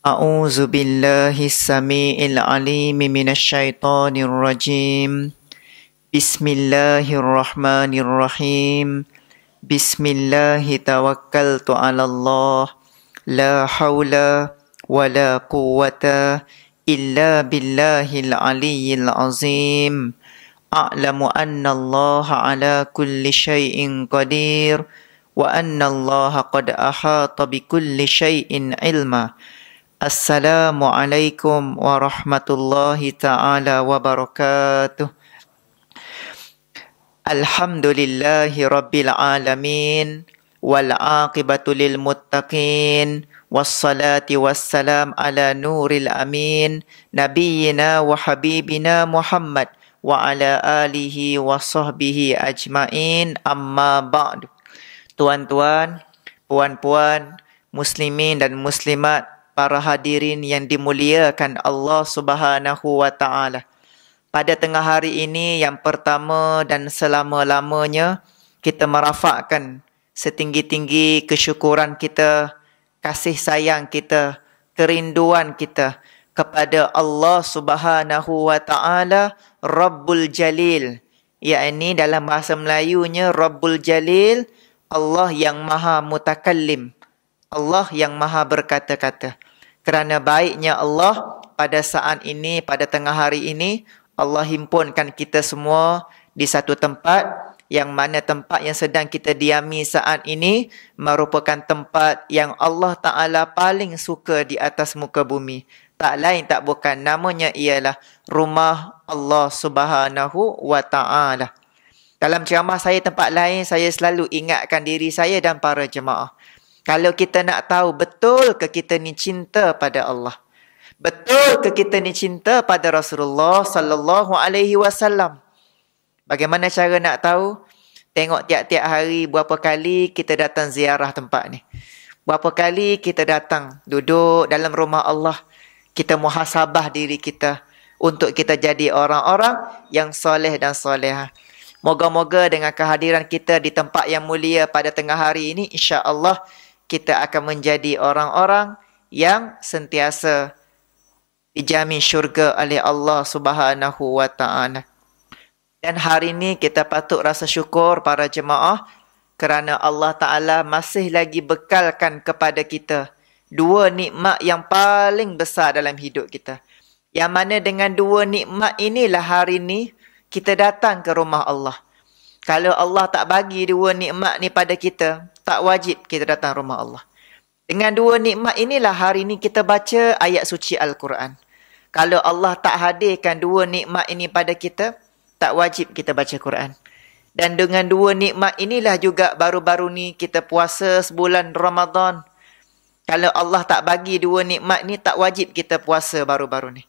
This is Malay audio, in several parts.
أعوذ بالله السميع العليم من الشيطان الرجيم بسم الله الرحمن الرحيم بسم الله توكلت على الله لا حول ولا قوة إلا بالله العلي العظيم أعلم أن الله على كل شيء قدير وأن الله قد أحاط بكل شيء علما. Assalamualaikum warahmatullahi ta'ala wabarakatuh. Alhamdulillahi rabbil alamin. Wal aqibatu lil muttaqin. Wassalati wassalam ala nuril amin. Nabiyyina wa habibina Muhammad. Wa ala alihi wa sahbihi ajma'in. Amma ba'du. Tuan-tuan, puan-puan, muslimin dan muslimat, para hadirin yang dimuliakan Allah Subhanahu wa taala. Pada tengah hari ini yang pertama dan selama-lamanya kita merafakkan setinggi-tinggi kesyukuran kita, kasih sayang kita, kerinduan kita kepada Allah Subhanahu wa taala Rabbul Jalil. Yakni dalam bahasa Melayunya Rabbul Jalil, Allah yang Maha Mutakallim, Allah yang Maha berkata-kata. Kerana baiknya Allah pada saat ini, pada tengah hari ini, Allah himpunkan kita semua di satu tempat, yang mana tempat yang sedang kita diami saat ini merupakan tempat yang Allah Ta'ala paling suka di atas muka bumi. Tak lain tak bukan, namanya ialah rumah Allah Subhanahu wa Ta'ala. Dalam ceramah saya tempat lain, saya selalu ingatkan diri saya dan para jemaah. Kalau kita nak tahu betul ke kita ni cinta pada Allah, betul ke kita ni cinta pada Rasulullah sallallahu alaihi wasallam, bagaimana cara nak tahu? Tengok tiap-tiap hari berapa kali kita datang ziarah tempat ni. Berapa kali kita datang duduk dalam rumah Allah. Kita muhasabah diri kita untuk kita jadi orang-orang yang soleh dan solehah. Moga-moga dengan kehadiran kita di tempat yang mulia pada tengah hari ini, insya-Allah kita akan menjadi orang-orang yang sentiasa dijamin syurga oleh Allah Subhanahu wa taala. Dan hari ini kita patut rasa syukur para jemaah kerana Allah Taala masih lagi bekalkan kepada kita dua nikmat yang paling besar dalam hidup kita. Yang mana dengan dua nikmat inilah hari ini kita datang ke rumah Allah. Kalau Allah tak bagi dua nikmat ni pada kita, tak wajib kita datang rumah Allah. Dengan dua nikmat inilah hari ini kita baca ayat suci Al-Quran. Kalau Allah tak hadirkan dua nikmat ini pada kita, tak wajib kita baca Quran. Dan dengan dua nikmat inilah juga baru-baru ni kita puasa sebulan Ramadan. Kalau Allah tak bagi dua nikmat ni, tak wajib kita puasa baru-baru ni.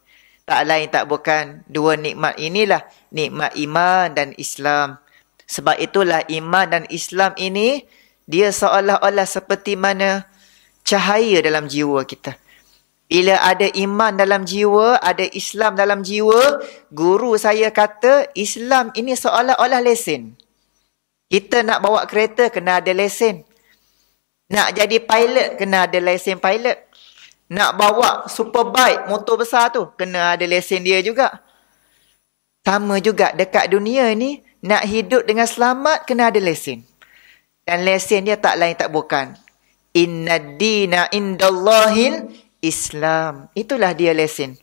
Tak lain tak bukan, dua nikmat inilah nikmat iman dan Islam. Sebab itulah iman dan Islam ini, dia seolah-olah seperti mana cahaya dalam jiwa kita. Bila ada iman dalam jiwa, ada Islam dalam jiwa, guru saya kata Islam ini seolah-olah lesen. Kita nak bawa kereta kena ada lesen. Nak jadi pilot kena ada lesen pilot. Nak bawa superbike, motor besar tu, kena ada lesen dia juga. Sama juga dekat dunia ni, nak hidup dengan selamat kena ada lesen. Dan lesen dia tak lain tak bukan, Innad dina indallahil Islam. Itulah dia lesen.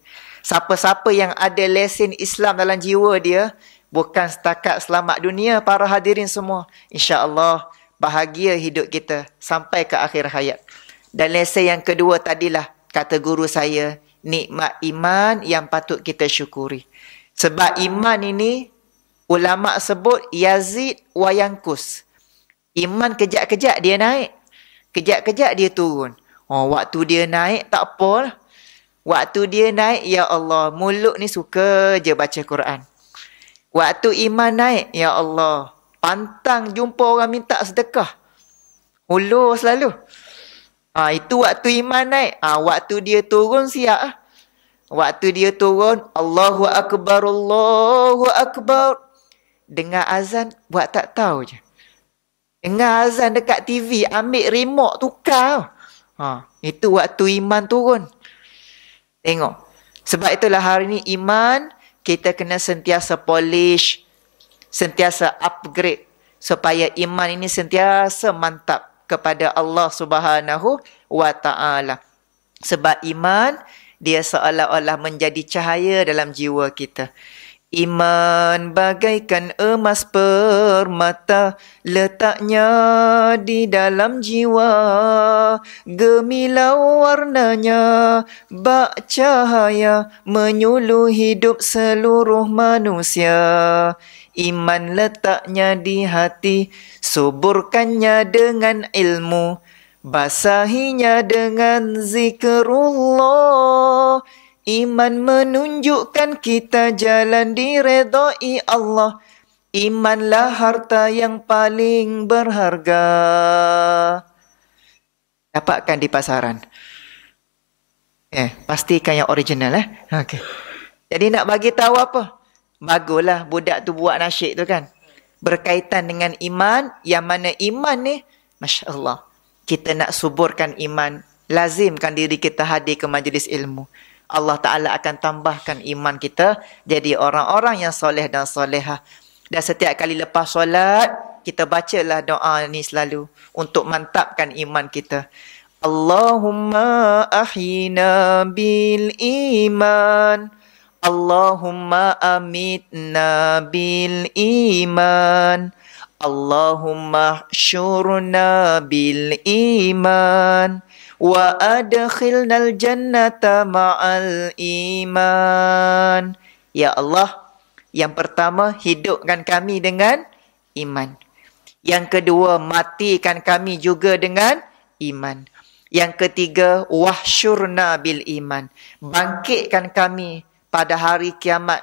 Siapa-siapa yang ada lesen Islam dalam jiwa dia, bukan setakat selamat dunia para hadirin semua, insya-Allah bahagia hidup kita sampai ke akhir hayat. Dan lesen yang kedua tadilah, kata guru saya, nikmat iman yang patut kita syukuri. Sebab iman ini ulama sebut yazid wa yankus. Iman kejap-kejap dia naik, kejap-kejap dia turun. Oh, waktu dia naik tak apa lah. Waktu dia naik, ya Allah, mulut ni suka je baca Quran. Waktu iman naik, ya Allah, pantang jumpa orang minta sedekah, hulur selalu. Itu waktu iman naik. Waktu dia turun siap. Waktu dia turun, Allahu Akbar, Allahu Akbar. Dengar azan, buat tak tahu je. Dengar azan dekat TV, ambil remote tukar. Itu waktu iman turun. Tengok. Sebab itulah hari ni iman kita kena sentiasa polish, sentiasa upgrade supaya iman ini sentiasa mantap kepada Allah Subhanahu wa taala. Sebab iman dia seolah-olah menjadi cahaya dalam jiwa kita. Iman bagaikan emas permata, letaknya di dalam jiwa, gemilau warnanya, bak cahaya menyuluh hidup seluruh manusia. Iman letaknya di hati, suburkannya dengan ilmu, basahinya dengan zikrullah. Iman menunjukkan kita jalan diredai Allah. Imanlah harta yang paling berharga. Dapatkan di pasaran. Pastikan yang original. Okay. Jadi nak bagi tahu apa? Baguslah budak tu buat nasyid tu kan. Berkaitan dengan iman. Yang mana iman ni, Masya Allah, kita nak suburkan iman. Lazimkan diri kita hadir ke majlis ilmu. Allah Ta'ala akan tambahkan iman kita jadi orang-orang yang soleh dan solehah. Dan setiap kali lepas solat, kita bacalah doa ni selalu untuk mantapkan iman kita. Allahumma ahyina bil iman, Allahumma amitna bil iman, Allahumma syurna bil iman, wa adkhilnal jannata ma'al iman. Ya Allah, yang pertama, hidupkan kami dengan iman. Yang kedua, matikan kami juga dengan iman. Yang ketiga, wahsyurna bil iman. Bangkitkan kami pada hari kiamat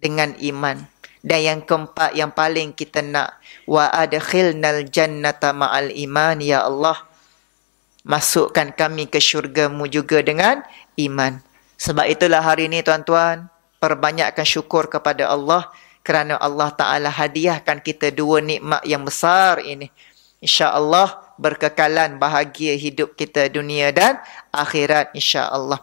dengan iman. Dan yang keempat, yang paling kita nak, wa adkhilnal jannata ma'al iman. Ya Allah, masukkan kami ke syurga-Mu juga dengan iman. Sebab itulah hari ini tuan-tuan, perbanyakkan syukur kepada Allah kerana Allah Ta'ala hadiahkan kita dua nikmat yang besar ini. InsyaAllah berkekalan bahagia hidup kita dunia dan akhirat insyaAllah.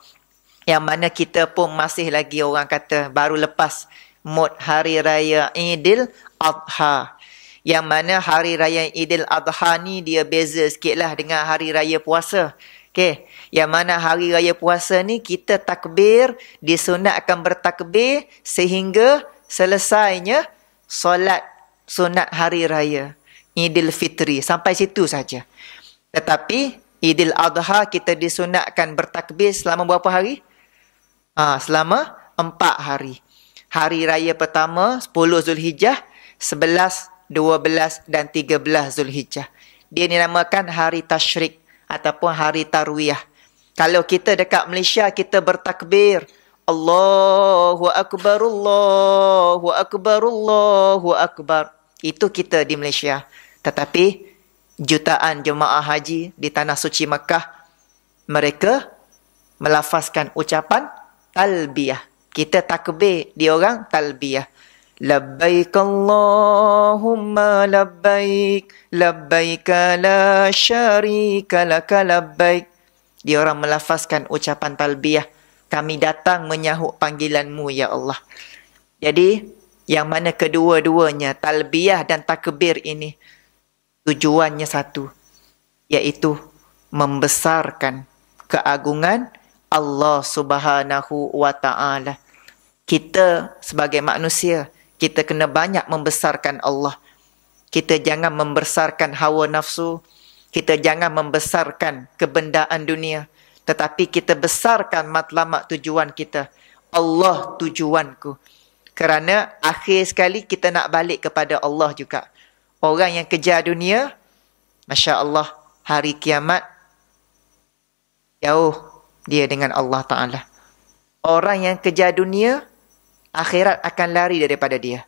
Yang mana kita pun masih lagi orang kata baru lepas mood hari raya Idul Adha. Yang mana hari raya Idul Adha ni dia beza sikitlah dengan hari raya puasa. Okey, yang mana hari raya puasa ni kita takbir, disunatkan bertakbir sehingga selesainya solat sunat hari raya Idul Fitri. Sampai situ saja. Tetapi Idul Adha kita disunatkan bertakbir selama berapa hari? Selama 4 hari. Hari raya pertama 10 Zulhijjah, 11, 12 dan 13 Zulhijjah. Dia dinamakan hari tasyrik ataupun hari tarwiyah. Kalau kita dekat Malaysia, kita bertakbir Allahu Akbar, Allahu Akbar, Allahu Akbar. Itu kita di Malaysia. Tetapi jutaan jemaah haji di Tanah Suci Mekah, mereka melafazkan ucapan talbiyah. Kita takbir, dia orang talbiyah. Labbaik Allahumma labbaik, labbaik la syarika laka labbaik. Dia orang melafazkan ucapan talbiyah. Kami datang menyahut panggilan-Mu ya Allah. Jadi yang mana kedua-duanya talbiyah dan takbir ini tujuannya satu, iaitu membesarkan keagungan Allah Subhanahu wa taala. Kita sebagai manusia, kita kena banyak membesarkan Allah. Kita jangan membesarkan hawa nafsu. Kita jangan membesarkan kebendaan dunia. Tetapi kita besarkan matlamat tujuan kita. Allah tujuanku. Kerana akhir sekali kita nak balik kepada Allah juga. Orang yang kejar dunia, Masya Allah, hari kiamat, jauh dia dengan Allah Ta'ala. Orang yang kejar dunia, akhirat akan lari daripada dia.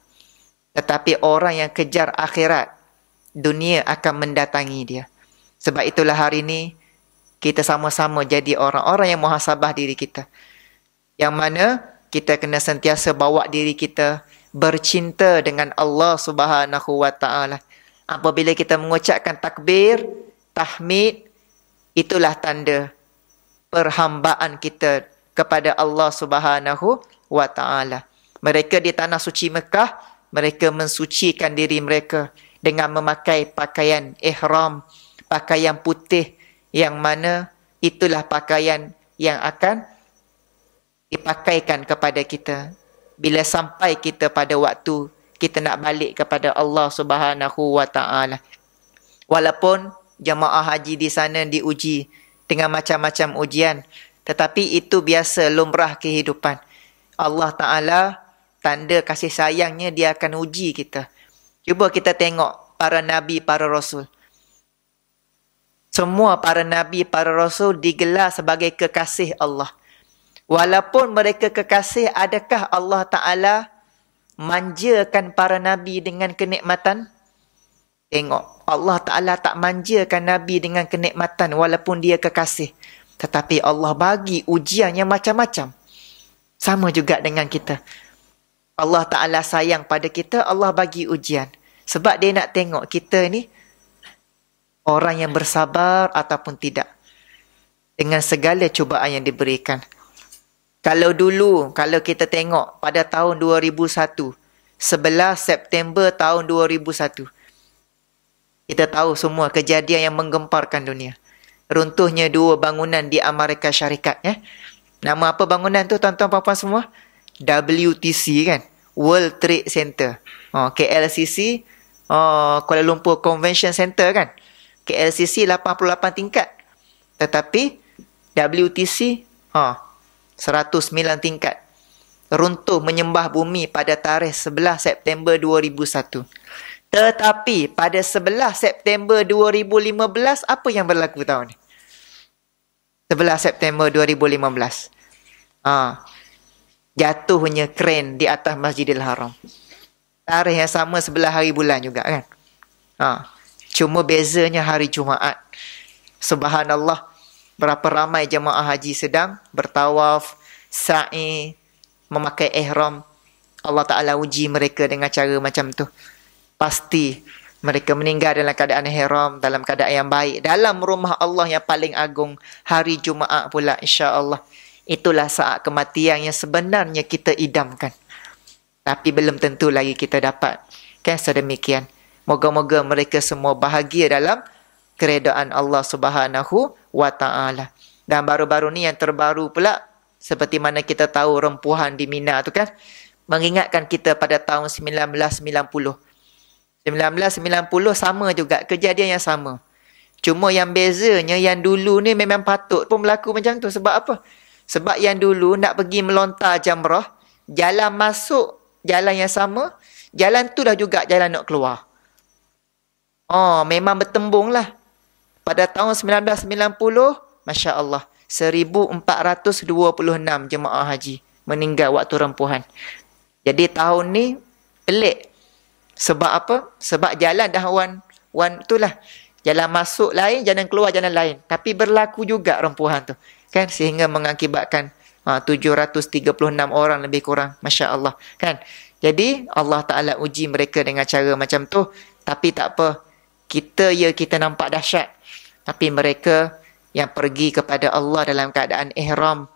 Tetapi orang yang kejar akhirat, dunia akan mendatangi dia. Sebab itulah hari ini, kita sama-sama jadi orang-orang yang muhasabah diri kita. Yang mana kita kena sentiasa bawa diri kita bercinta dengan Allah Subhanahu wa taala. Apabila kita mengucapkan takbir, tahmid, itulah tanda perhambaan kita kepada Allah Subhanahu wa taala. Mereka di tanah suci Mekah, mereka mensucikan diri mereka dengan memakai pakaian ihram, pakaian putih yang mana itulah pakaian yang akan dipakaikan kepada kita bila sampai kita pada waktu kita nak balik kepada Allah Subhanahu wa taala. Walaupun jemaah haji di sana diuji dengan macam-macam ujian, tetapi itu biasa lumrah kehidupan. Allah Taala tanda kasih sayangnya dia akan uji kita. Cuba kita tengok para nabi, para rasul. Semua para nabi, para rasul digelar sebagai kekasih Allah. Walaupun mereka kekasih, adakah Allah Ta'ala manjakan para nabi dengan kenikmatan? Tengok, Allah Ta'ala tak manjakan nabi dengan kenikmatan walaupun dia kekasih. Tetapi Allah bagi ujian yang macam-macam. Sama juga dengan kita. Allah Ta'ala sayang pada kita, Allah bagi ujian. Sebab dia nak tengok kita ni orang yang bersabar ataupun tidak. Dengan segala cubaan yang diberikan. Kalau dulu, kalau kita tengok pada tahun 2001, 11 September tahun 2001, kita tahu semua kejadian yang menggemparkan dunia. Runtuhnya 2 bangunan di Amerika Syarikat. Nama apa bangunan tu tuan-tuan puan-puan semua? WTC kan? World Trade Center. KLCC, Kuala Lumpur Convention Center kan? KLCC 88 tingkat. Tetapi WTC 109 tingkat. Runtuh menyembah bumi pada tarikh 11 September 2001. Tetapi pada 11 September 2015, apa yang berlaku tahun ni? 11 September 2015. Jatuhnya kren di atas Masjidil Haram. Tarikh yang sama sebelah hari bulan juga kan? Cuma bezanya hari Jumaat. Subhanallah. Berapa ramai jemaah haji sedang bertawaf, sa'i, memakai ihram. Allah Ta'ala uji mereka dengan cara macam tu. Pasti mereka meninggal dalam keadaan ihram, dalam keadaan yang baik. Dalam rumah Allah yang paling agung, hari Jumaat pula insya-Allah. Itulah saat kematian yang sebenarnya kita idamkan. Tapi belum tentu lagi kita dapat. Kan sedemikian. Moga-moga mereka semua bahagia dalam keredaan Allah Subhanahu wa ta'ala. Dan baru-baru ni yang terbaru pula, seperti mana kita tahu rempuhan di Mina tu kan, mengingatkan kita pada tahun 1990. 1990 sama juga, kejadian yang sama. Cuma yang bezanya, yang dulu ni memang patut pun berlaku macam tu. Sebab apa? Sebab yang dulu nak pergi melontar jamrah, jalan masuk, jalan yang sama, jalan tu dah juga jalan nak keluar. Memang bertembung lah. Pada tahun 1990, Masya Allah, 1426 jemaah haji meninggal waktu rempuhan. Jadi tahun ni pelik. Sebab apa? Sebab jalan dah one itulah. Jalan masuk lain, jalan keluar jalan lain. Tapi berlaku juga rempuhan tu. Kan? Sehingga mengakibatkan 736 orang lebih kurang. Masya Allah. Kan? Jadi Allah Ta'ala uji mereka dengan cara macam tu. Tapi tak apa. Kita nampak dahsyat. Tapi mereka yang pergi kepada Allah dalam keadaan ihram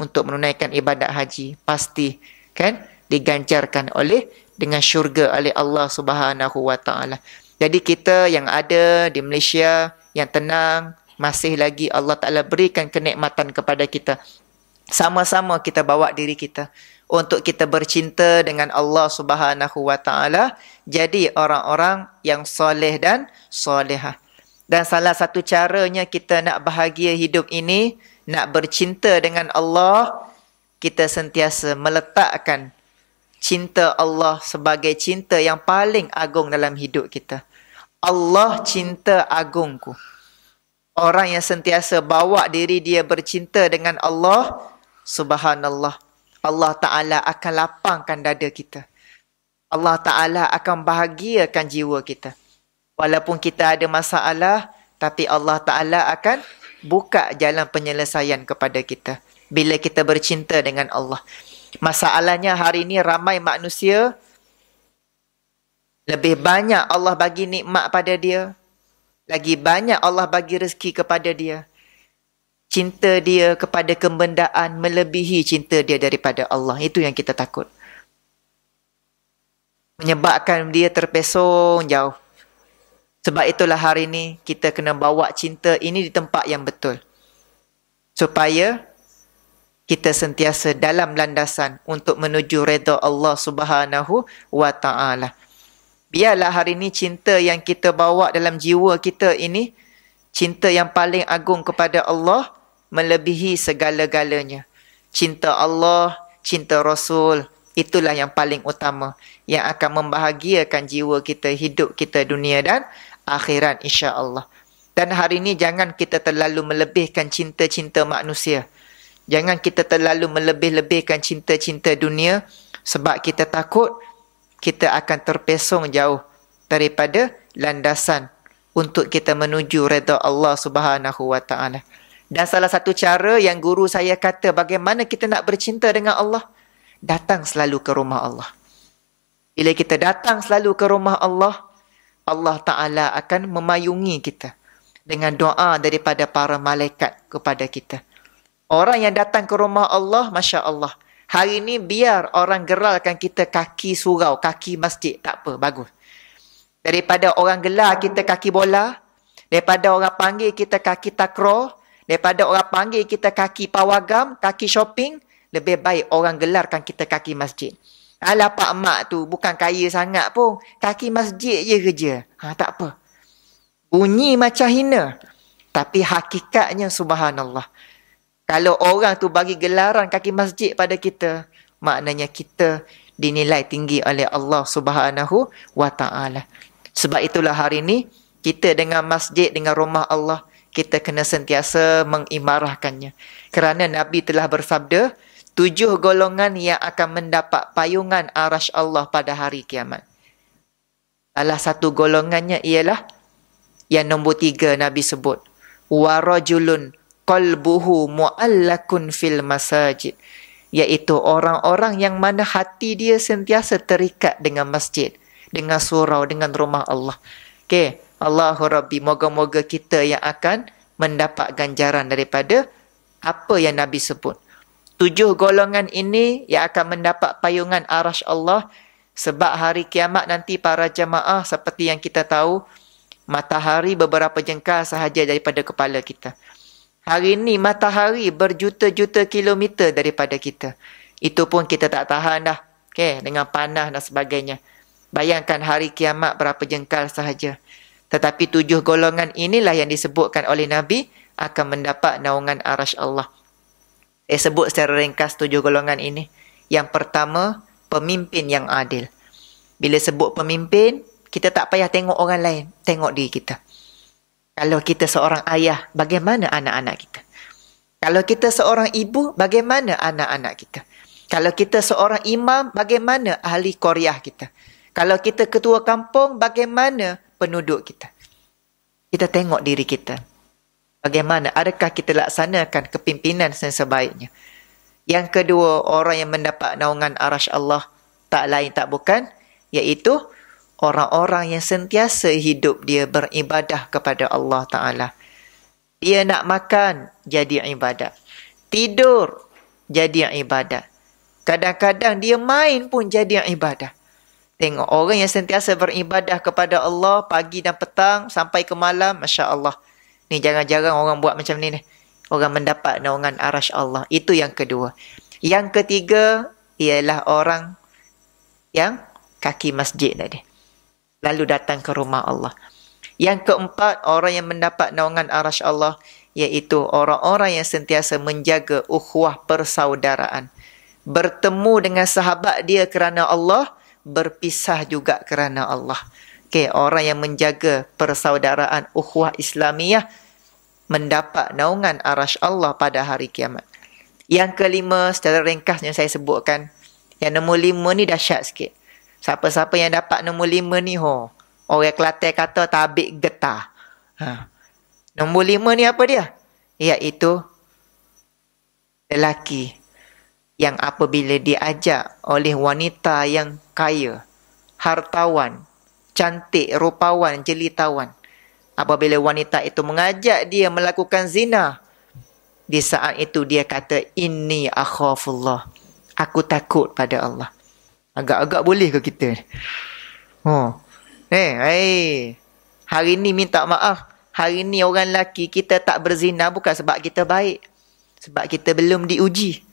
untuk menunaikan ibadat haji, pasti kan diganjarkan dengan syurga oleh Allah Subhanahu wa taala. Jadi kita yang ada di Malaysia yang tenang, masih lagi Allah Taala berikan kenikmatan kepada kita. Sama-sama kita bawa diri kita untuk kita bercinta dengan Allah Subhanahu wa taala, jadi orang-orang yang soleh dan solehah. Dan salah satu caranya kita nak bahagia hidup ini, nak bercinta dengan Allah, kita sentiasa meletakkan cinta Allah sebagai cinta yang paling agung dalam hidup kita. Allah cinta agungku. Orang yang sentiasa bawa diri dia bercinta dengan Allah, subhanallah, Allah Ta'ala akan lapangkan dada kita. Allah Ta'ala akan bahagiakan jiwa kita. Walaupun kita ada masalah, tapi Allah Ta'ala akan buka jalan penyelesaian kepada kita. Bila kita bercinta dengan Allah. Masalahnya hari ini ramai manusia, lebih banyak Allah bagi nikmat pada dia, lagi banyak Allah bagi rezeki kepada dia. cinta dia kepada kebendaan melebihi cinta dia daripada Allah. Itu yang kita takut. Menyebabkan dia terpesong jauh. Sebab itulah hari ini kita kena bawa cinta ini di tempat yang betul. Supaya kita sentiasa dalam landasan untuk menuju redha Allah Subhanahu wa Ta'ala. Biarlah hari ini cinta yang kita bawa dalam jiwa kita ini, cinta yang paling agung kepada Allah melebihi segala-galanya. Cinta Allah, cinta Rasul, itulah yang paling utama. Yang akan membahagiakan jiwa kita, hidup kita dunia dan akhirat insya-Allah. Dan hari ini jangan kita terlalu melebihkan cinta-cinta manusia. Jangan kita terlalu melebih-lebihkan cinta-cinta dunia sebab kita takut kita akan terpesong jauh daripada landasan untuk kita menuju redha Allah Subhanahu wa Ta'ala. Dan salah satu cara yang guru saya kata bagaimana kita nak bercinta dengan Allah, datang selalu ke rumah Allah. Bila kita datang selalu ke rumah Allah, Allah Ta'ala akan memayungi kita dengan doa daripada para malaikat kepada kita. Orang yang datang ke rumah Allah, Masya Allah. Hari ini biar orang geralkan kita kaki surau, kaki masjid. Tak apa, bagus. Daripada orang gelar kita kaki bola, daripada orang panggil kita kaki takraw, daripada orang panggil kita kaki pawagam, kaki shopping, lebih baik orang gelarkan kita kaki masjid. Alah pak mak tu bukan kaya sangat pun. Kaki masjid je kerja. Tak apa. Bunyi macam hina. Tapi hakikatnya subhanallah. Kalau orang tu bagi gelaran kaki masjid pada kita, maknanya kita dinilai tinggi oleh Allah Subhanahu wa Ta'ala. Sebab itulah hari ini, kita dengan masjid, dengan rumah Allah, kita kena sentiasa mengimarahkannya. Kerana Nabi telah bersabda, 7 golongan yang akan mendapat payungan arasy Allah pada hari kiamat. Salah satu golongannya ialah yang nombor 3 Nabi sebut. Warajulun qalbuhu mu'allakun fil masajid, iaitu orang-orang yang mana hati dia sentiasa terikat dengan masjid, dengan surau, dengan rumah Allah. Okey, Allahu Rabbi, moga-moga kita yang akan mendapat ganjaran daripada apa yang Nabi sebut. 7 golongan ini yang akan mendapat payungan arasy Allah, sebab hari kiamat nanti para jamaah seperti yang kita tahu, matahari beberapa jengkal sahaja daripada kepala kita. Hari ini matahari berjuta-juta kilometer daripada kita. Itu pun kita tak tahan dah. Okay, dengan panas dan sebagainya. Bayangkan hari kiamat berapa jengkal sahaja. Tetapi 7 golongan inilah yang disebutkan oleh Nabi akan mendapat naungan arasy Allah. Saya sebut secara ringkas 7 golongan ini. Yang pertama, pemimpin yang adil. Bila sebut pemimpin, kita tak payah tengok orang lain. Tengok diri kita. Kalau kita seorang ayah, bagaimana anak-anak kita? Kalau kita seorang ibu, bagaimana anak-anak kita? Kalau kita seorang imam, bagaimana ahli qaryah kita? Kalau kita ketua kampung, bagaimana penduduk kita? Kita tengok diri kita. Bagaimana? Adakah kita laksanakan kepimpinan sebaiknya? Yang kedua, orang yang mendapat naungan arasy Allah, tak lain tak bukan, iaitu orang-orang yang sentiasa hidup dia beribadah kepada Allah Ta'ala. Dia nak makan, jadi ibadat. Tidur, jadi ibadat. Kadang-kadang dia main pun jadi ibadat. Tengok, orang yang sentiasa beribadah kepada Allah pagi dan petang sampai ke malam, Masya Allah. Ni jarang-jarang orang buat macam ni. Orang mendapat naungan arasy Allah. Itu yang kedua. Yang ketiga, ialah orang yang kaki masjid tadi. Lalu datang ke rumah Allah. Yang keempat, orang yang mendapat naungan arasy Allah, iaitu orang-orang yang sentiasa menjaga ukhuwah persaudaraan. Bertemu dengan sahabat dia kerana Allah, berpisah juga kerana Allah. Okay, orang yang menjaga persaudaraan ukhuwah Islamiyah mendapat naungan arasy Allah pada hari kiamat. Yang kelima, secara ringkas yang saya sebutkan, yang nombor 5 ni dahsyat sikit. Siapa-siapa yang dapat nombor 5 ni, orang Kelantan kata tabik getah. Nombor 5 ni apa dia? Iaitu lelaki yang apabila diajak oleh wanita yang kaya, hartawan, cantik, rupawan, jelitawan, apabila wanita itu mengajak dia melakukan zina, Di saat itu dia kata, inni akhafullah. Aku takut pada Allah. Agak-agak boleh ke kita? Oh. Hari ni minta maaf. Hari ni orang lelaki kita tak berzina bukan sebab kita baik. Sebab kita belum diuji.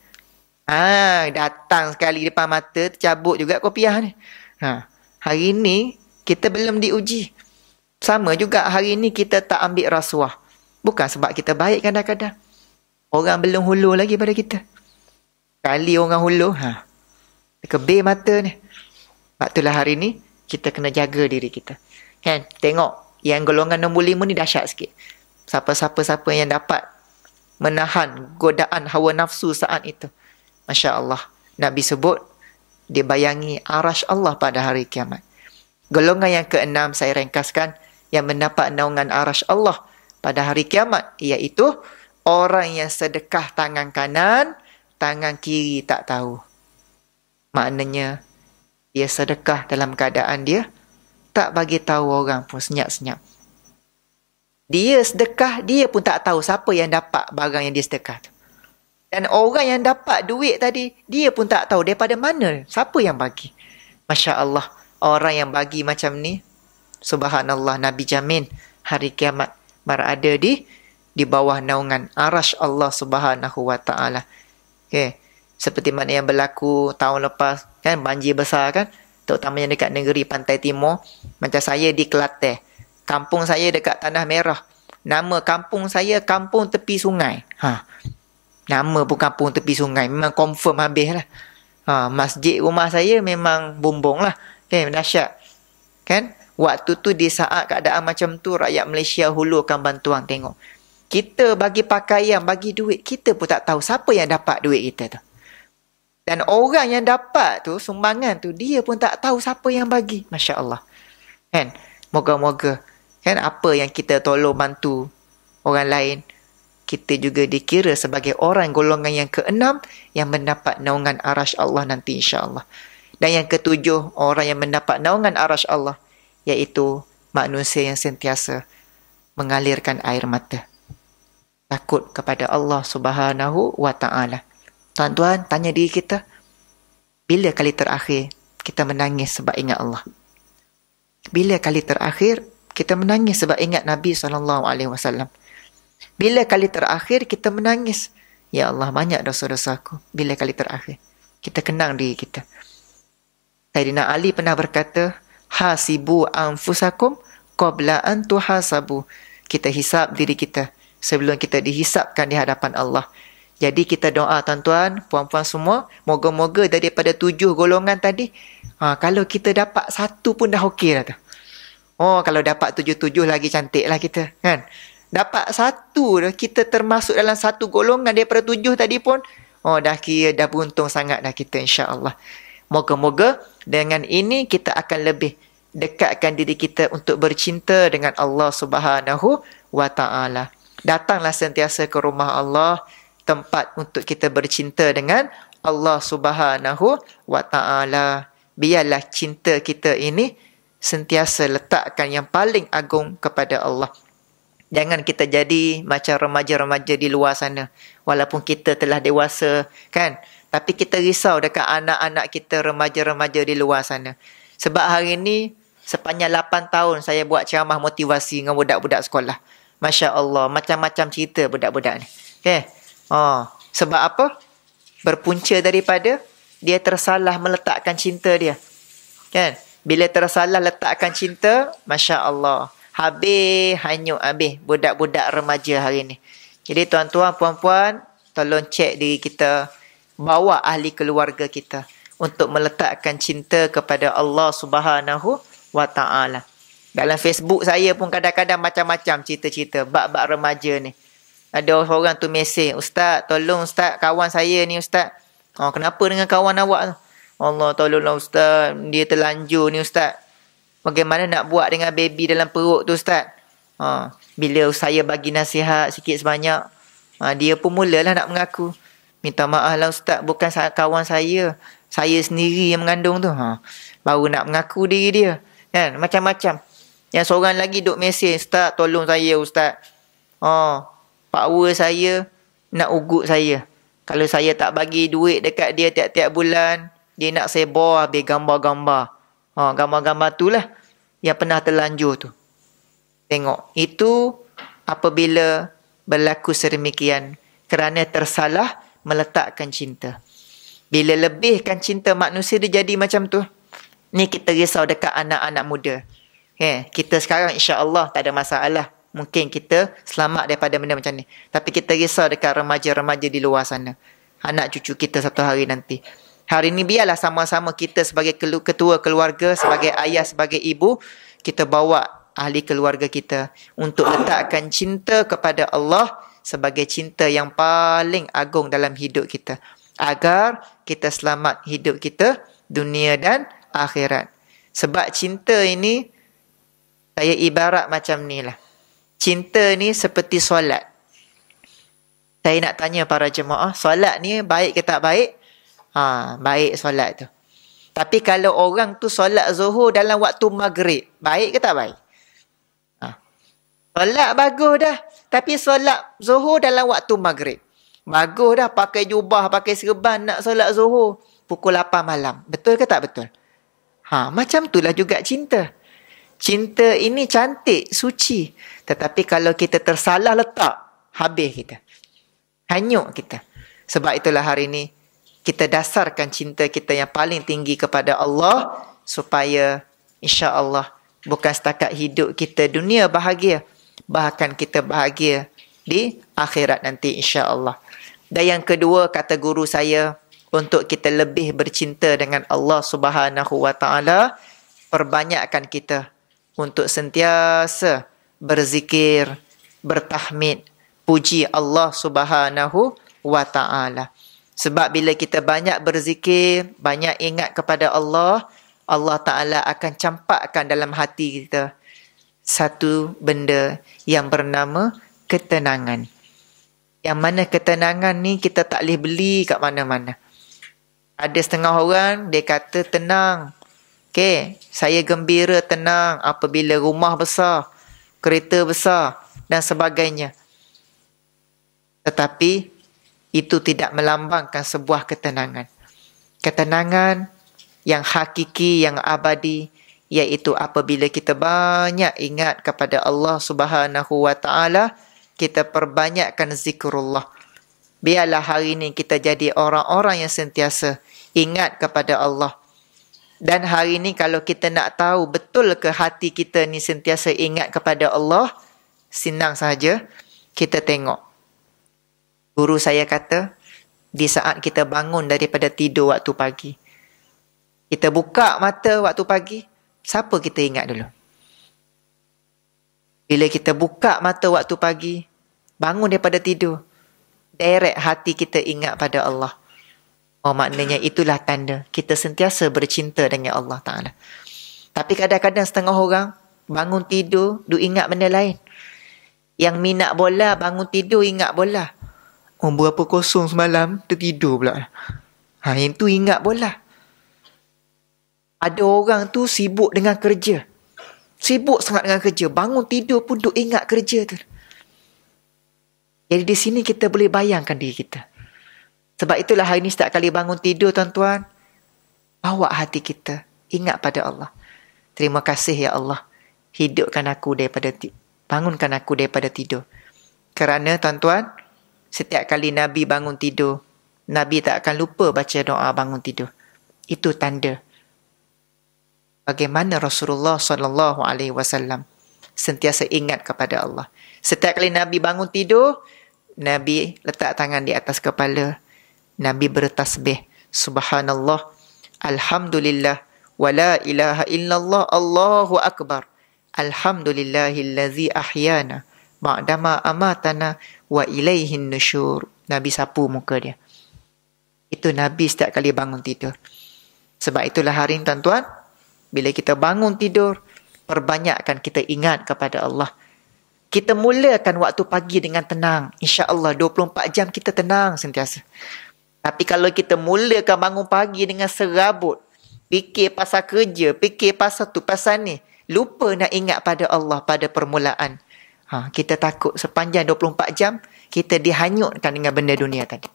Datang sekali depan mata, tercabut juga kopiah ni. Hari ni kita belum diuji. Sama juga hari ni kita tak ambil rasuah. Bukan sebab kita baik kadang-kadang. Orang belum hulur lagi pada kita. Kali orang hulur, kebir mata ni. Sebab itulah hari ni, kita kena jaga diri kita. Kan? Tengok, yang golongan nombor 5 ni dahsyat sikit. Siapa-siapa yang dapat menahan godaan hawa nafsu saat itu. Masya Allah. Nabi sebut, dia bayangi arash Allah pada hari kiamat. Golongan yang ke-6 saya ringkaskan, yang mendapat naungan arash Allah pada hari kiamat, iaitu orang yang sedekah tangan kanan, tangan kiri tak tahu. Maknanya, dia sedekah dalam keadaan dia tak bagi tahu orang pun senyap-senyap. Dia sedekah, dia pun tak tahu siapa yang dapat barang yang dia sedekah tu. Dan orang yang dapat duit tadi, dia pun tak tahu daripada mana, siapa yang bagi. Masya Allah, orang yang bagi macam ni, subhanallah, Nabi jamin hari kiamat berada di bawah naungan arash Allah subhanahu wa ta'ala. Okay. Seperti mana yang berlaku tahun lepas, kan, banjir besar kan, terutamanya dekat negeri Pantai Timur. Macam saya di Kelantan, kampung saya dekat Tanah Merah. Nama kampung saya Kampung Tepi Sungai. Nama pun Kampung Tepi Sungai, memang confirm habis lah. Masjid rumah saya memang bumbung lah. Okay, dahsyat. Kan? Waktu tu di saat keadaan macam tu, rakyat Malaysia hulurkan bantuan. Tengok. Kita bagi pakaian, bagi duit, kita pun tak tahu siapa yang dapat duit kita tu. Dan orang yang dapat tu, sumbangan tu, dia pun tak tahu siapa yang bagi. Masya Allah. Kan? Moga-moga. Kan? Apa yang kita tolong bantu orang lain, kita juga dikira sebagai orang golongan yang ke-6 yang mendapat naungan arash Allah nanti insya-Allah. Dan yang ke-7, orang yang mendapat naungan arash Allah, iaitu manusia yang sentiasa mengalirkan air mata. Takut kepada Allah subhanahu wa ta'ala. Tuan-tuan, tanya diri kita, bila kali terakhir kita menangis sebab ingat Allah? Bila kali terakhir kita menangis sebab ingat Nabi SAW? Bila kali terakhir kita menangis, ya Allah, banyak dosa-dosaku. Bila kali terakhir kita kenang diri kita? Sayyidina Ali pernah berkata, hasibu anfusakum qabla an tuhasabu. Kita hisap diri kita sebelum kita dihisapkan di hadapan Allah. Jadi kita doa tuan-tuan, puan-puan semua, moga-moga daripada 7 golongan tadi, kalau kita dapat 1 pun dah okey dah tu. Kalau dapat 7-7 lagi cantik lah kita, kan? Dapat 1 dah, kita termasuk dalam 1 golongan daripada 7 tadi pun, dah kira dah beruntung sangat dah kita insya-Allah. Moga-moga dengan ini kita akan lebih dekatkan diri kita untuk bercinta dengan Allah Subhanahu wa ta'ala. Datanglah sentiasa ke rumah Allah, tempat untuk kita bercinta dengan Allah Subhanahu wa ta'ala. Biarlah cinta kita ini sentiasa letakkan yang paling agung kepada Allah. Jangan kita jadi macam remaja-remaja di luar sana. Walaupun kita telah dewasa, kan? Tapi kita risau dekat anak-anak kita, remaja-remaja di luar sana. Sebab hari ini, sepanjang 8 tahun saya buat ceramah motivasi dengan budak-budak sekolah. Masya Allah, macam-macam cerita budak-budak ni. Okay? Sebab apa? Berpunca daripada dia tersalah meletakkan cinta dia. Kan? Bila tersalah letakkan cinta, Masya Allah, hanyut habis budak-budak remaja hari ni. Jadi tuan-tuan, puan-puan, tolong cek diri kita, bawa ahli keluarga kita untuk meletakkan cinta kepada Allah Subhanahu wa ta'ala. Dalam Facebook saya pun kadang-kadang macam-macam cerita-cerita bab-bab remaja ni. Ada orang tu mesej, Ustaz, tolong Ustaz, kawan saya ni Ustaz. Kenapa dengan kawan awak tu? Allah, tolonglah Ustaz, dia terlanjur ni Ustaz. Bagaimana nak buat dengan baby dalam perut tu Ustaz? Bila saya bagi nasihat sikit sebanyak, dia pun mulalah nak mengaku. Minta maaf lah Ustaz, bukan kawan saya. Saya sendiri yang mengandung tu. Baru nak mengaku diri dia. Kan? Macam-macam. Yang seorang lagi duk mesej, Ustaz, tolong saya Ustaz. Power saya nak ugut saya. Kalau saya tak bagi duit dekat dia tiap-tiap bulan, dia nak saya bawa habis gambar-gambar. Gambar-gambar tu lah yang pernah terlanjur tu. Tengok, itu apabila berlaku sedemikian kerana tersalah meletakkan cinta. Bila lebihkan cinta manusia dia jadi macam tu. Ni kita risau dekat anak-anak muda. Kita sekarang insya-Allah tak ada masalah. Mungkin kita selamat daripada benda macam ni. Tapi kita risau dekat remaja-remaja di luar sana. Anak cucu kita satu hari nanti. Hari ni biarlah sama-sama kita sebagai ketua keluarga, sebagai ayah, sebagai ibu, kita bawa ahli keluarga kita untuk letakkan cinta kepada Allah sebagai cinta yang paling agung dalam hidup kita. Agar kita selamat hidup kita, dunia dan akhirat. Sebab cinta ini, saya ibarat macam ni lah. Cinta ni seperti solat. Saya nak tanya para jemaah, solat ni baik ke tak baik? Baik solat tu. Tapi kalau orang tu solat zuhur dalam waktu maghrib, baik ke tak baik? Solat bagus dah. Tapi solat zuhur dalam waktu maghrib. Bagus dah pakai jubah, pakai serban nak solat zuhur. Pukul 8 malam. Betul ke tak betul? Macam itulah juga cinta. Cinta ini cantik, suci. Tetapi kalau kita tersalah letak, habis kita. Hanyut kita. Sebab itulah hari ini, kita dasarkan cinta kita yang paling tinggi kepada Allah. Supaya insya-Allah bukan setakat hidup kita dunia bahagia. Bahkan kita bahagia di akhirat nanti insya-Allah. Dan yang kedua kata guru saya, untuk kita lebih bercinta dengan Allah Subhanahu wa taala, perbanyakkan kita untuk sentiasa berzikir, bertahmid, puji Allah Subhanahu wa taala. Sebab bila kita banyak berzikir, banyak ingat kepada Allah, Allah Taala akan campakkan dalam hati kita satu benda yang bernama ketenangan. Yang mana ketenangan ni kita tak boleh beli kat mana-mana. Ada setengah orang dia kata tenang. Saya gembira tenang apabila rumah besar, kereta besar dan sebagainya. Tetapi itu tidak melambangkan sebuah ketenangan. Ketenangan yang hakiki, yang abadi, iaitu apabila kita banyak ingat kepada Allah Subhanahu wa taala, kita perbanyakkan zikrullah. Biarlah hari ini kita jadi orang-orang yang sentiasa ingat kepada Allah. Dan hari ini kalau kita nak tahu betul ke hati kita ni sentiasa ingat kepada Allah, senang sahaja kita tengok. Guru saya kata, di saat kita bangun daripada tidur waktu pagi, kita buka mata waktu pagi, siapa kita ingat dulu? Bila kita buka mata waktu pagi, bangun daripada tidur, direct hati kita ingat pada Allah. Maknanya itulah tanda kita sentiasa bercinta dengan Allah Ta'ala. Tapi kadang-kadang setengah orang bangun tidur, duk ingat benda lain. Yang minat bola, bangun tidur ingat bola. Berapa kosong semalam, tertidur pula. Yang tu ingat bola. Ada orang tu sibuk dengan kerja. Sibuk sangat dengan kerja. Bangun tidur pun duk ingat kerja tu. Jadi di sini kita boleh bayangkan diri kita. Sebab itulah hari ini setiap kali bangun tidur tuan-tuan, bawa hati kita ingat pada Allah. Terima kasih ya Allah. Bangunkan aku daripada tidur. Kerana tuan-tuan, setiap kali Nabi bangun tidur, Nabi tak akan lupa baca doa bangun tidur. Itu tanda bagaimana Rasulullah SAW sentiasa ingat kepada Allah. Setiap kali Nabi bangun tidur, Nabi letak tangan di atas kepala. Nabi bertasbih. Subhanallah, Alhamdulillah, wa la ilaha illallah, Allahu Akbar. Alhamdulillahillazi ahyana ba'dama amatana wa ilaihin nusyur. Nabi sapu muka dia. Itu Nabi setiap kali bangun tidur. Sebab itulah hari ini tuan-tuan, bila kita bangun tidur, perbanyakkan kita ingat kepada Allah. Kita mulakan waktu pagi dengan tenang. InsyaAllah 24 jam kita tenang sentiasa. Tapi kalau kita mulakan bangun pagi dengan serabut, fikir pasal kerja, fikir pasal tu, pasal ni, lupa nak ingat pada Allah pada permulaan, Kita takut sepanjang 24 jam kita dihanyutkan dengan benda dunia tadi.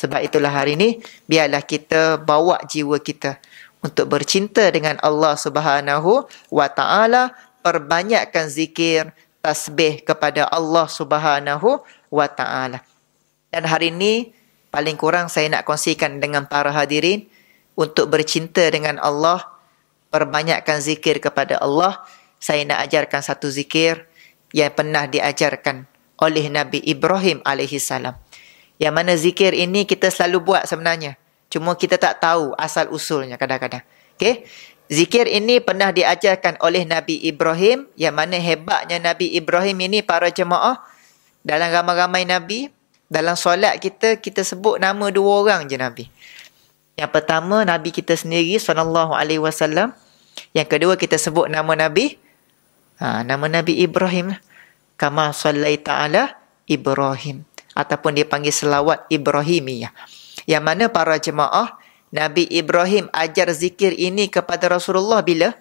Sebab itulah hari ini biarlah kita bawa jiwa kita untuk bercinta dengan Allah Subhanahu wa taala, perbanyakkan zikir, tasbih kepada Allah Subhanahu wa taala. Dan hari ini paling kurang saya nak kongsikan dengan para hadirin untuk bercinta dengan Allah, perbanyakkan zikir kepada Allah. Saya nak ajarkan satu zikir yang pernah diajarkan oleh Nabi Ibrahim alaihissalam. Yang mana zikir ini kita selalu buat sebenarnya. Cuma kita tak tahu asal usulnya kadang-kadang. Okay? Zikir ini pernah diajarkan oleh Nabi Ibrahim. Yang mana hebatnya Nabi Ibrahim ini para jemaah. Dalam ramai-ramai Nabi, dalam solat kita sebut nama 2 orang je Nabi. Yang pertama Nabi kita sendiri SAW. Yang kedua kita sebut nama Nabi. Nama Nabi Ibrahim. Kama sallaita ala Ibrahim. Ataupun dia panggil selawat Ibrahimiyah. Yang mana para jemaah, Nabi Ibrahim ajar zikir ini kepada Rasulullah bila?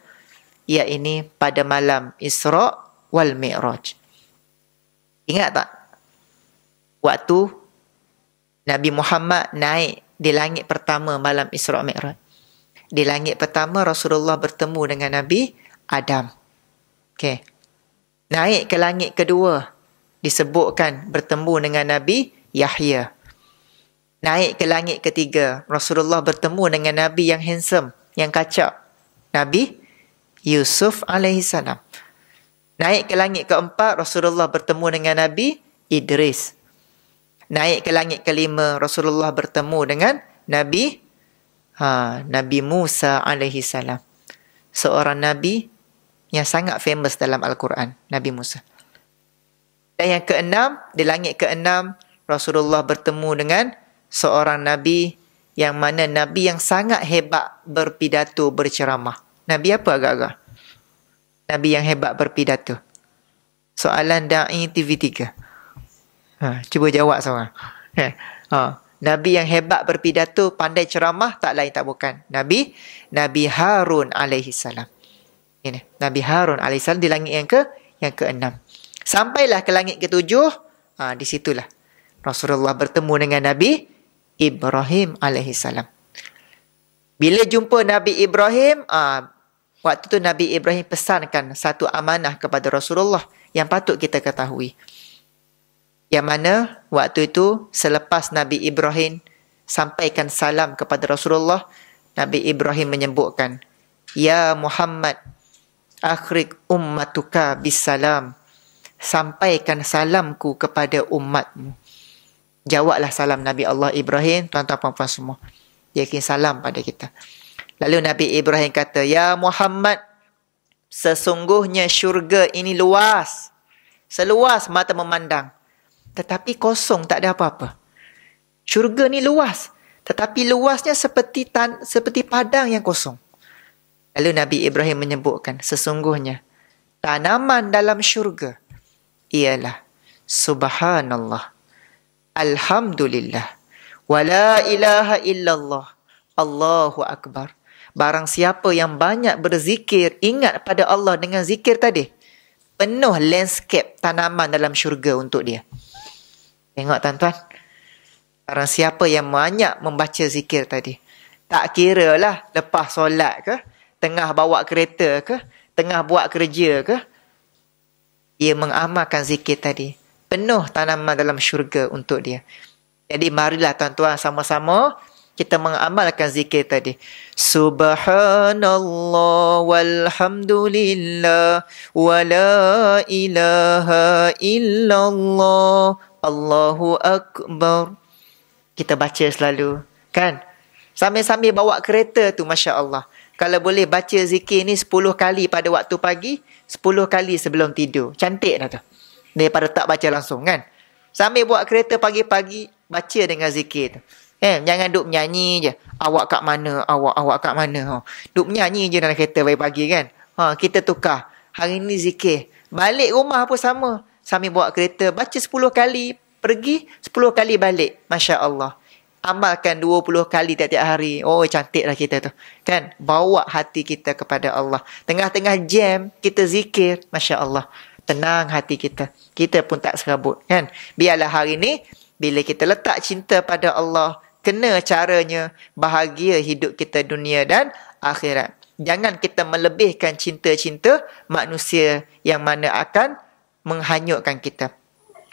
Ya ini pada malam Isra' wal Mi'raj. Ingat tak? Waktu Nabi Muhammad naik di langit pertama malam Isra' Mi'raj. Di langit pertama Rasulullah bertemu dengan Nabi Adam. Okay. Naik ke langit kedua disebutkan bertemu dengan Nabi Yahya. Naik ke langit ketiga, Rasulullah bertemu dengan Nabi yang handsome, yang kacak. Nabi Yusuf alaihissalam. Naik ke langit keempat, Rasulullah bertemu dengan Nabi Idris. Naik ke langit kelima, Rasulullah bertemu dengan Nabi Musa alaihissalam. Seorang Nabi yang sangat famous dalam Al-Quran, Nabi Musa. Dan yang keenam, di langit keenam, Rasulullah bertemu dengan seorang Nabi yang mana Nabi yang sangat hebat berpidato, berceramah. Nabi apa agak-agak? Nabi yang hebat berpidato. Soalan Da'i TV3. Cuba jawab seorang. Nabi yang hebat berpidato, pandai ceramah, tak lain tak bukan. Nabi Harun alaihissalam. Ini, Nabi Harun alaihissalam di langit yang keenam. Sampailah ke langit ketujuh, di situlah Rasulullah bertemu dengan Nabi Ibrahim alaihissalam. Bila jumpa Nabi Ibrahim, waktu tu Nabi Ibrahim pesankan satu amanah kepada Rasulullah yang patut kita ketahui. Yang mana waktu itu selepas Nabi Ibrahim sampaikan salam kepada Rasulullah, Nabi Ibrahim menyebutkan, Ya Muhammad, akhrik ummatuka bisalam. Sampaikan salamku kepada umatmu. Jawablah salam Nabi Allah Ibrahim, tuan-tuan puan-puan semua. Dia kirim salam pada kita. Lalu Nabi Ibrahim kata, Ya Muhammad, sesungguhnya syurga ini luas. Seluas mata memandang. Tetapi kosong, tak ada apa-apa. Syurga ni luas. Tetapi luasnya seperti padang yang kosong. Lalu Nabi Ibrahim menyebutkan, sesungguhnya tanaman dalam syurga ialah Subhanallah, Alhamdulillah, wa la ilaha illallah, Allahu Akbar. Barang siapa yang banyak berzikir, ingat pada Allah dengan zikir tadi, penuh landscape tanaman dalam syurga untuk dia. Tengok tuan-tuan. Barang siapa yang banyak membaca zikir tadi, tak kira lah lepas solat ke, tengah bawa kereta ke, tengah buat kerja ke, ia mengamalkan zikir tadi. Penuh tanaman dalam syurga untuk dia. Jadi marilah tuan-tuan sama-sama kita mengamalkan zikir tadi. Subhanallah walhamdulillah wa la ilaha illallah, Allahu Akbar. Kita baca selalu, kan? Sambil-sambil bawa kereta tu, Masya Allah. Kalau boleh baca zikir ni 10 kali pada waktu pagi, 10 kali sebelum tidur. Cantik dah tu. Daripada tak baca langsung, kan? Sambil buat kereta pagi-pagi, baca dengan zikir tu. Jangan duk menyanyi je. Awak kat mana? Awak kat mana? Duk menyanyi je dalam kereta pagi-pagi, kan? Kita tukar. Hari ni zikir. Balik rumah pun sama. Sambil buat kereta, baca 10 kali. Pergi, 10 kali balik. Masya Allah. Amalkan 20 kali tiap-tiap hari. Oh, cantiklah kita tu. Kan? Bawa hati kita kepada Allah. Tengah-tengah jam, kita zikir. Masya Allah. tenang hati kita. Kita pun tak serabut, kan? Biarlah hari ni, bila kita letak cinta pada Allah, kena caranya bahagia hidup kita dunia dan akhirat. Jangan kita melebihkan cinta-cinta manusia yang mana akan menghanyutkan kita.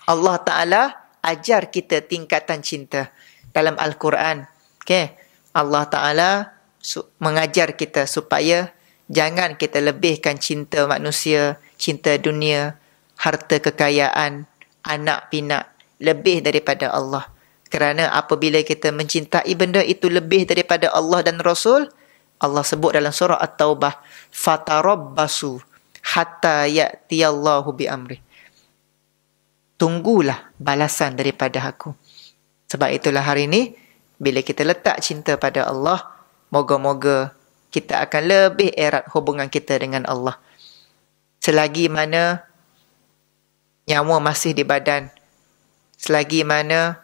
Allah Ta'ala ajar kita tingkatan cinta dalam Al-Quran. Okay? Allah Ta'ala mengajar kita supaya jangan kita lebihkan cinta manusia, cinta dunia, harta kekayaan, anak pinak lebih daripada Allah. Kerana apabila kita mencintai benda itu lebih daripada Allah dan Rasul, Allah sebut dalam surah At-Taubah, fatarabbasu hatta ya'tiyallahu bi'amrih. Tunggulah balasan daripada aku. Sebab itulah hari ini, bila kita letak cinta pada Allah, moga-moga kita akan lebih erat hubungan kita dengan Allah. Selagi mana nyawa masih di badan, selagi mana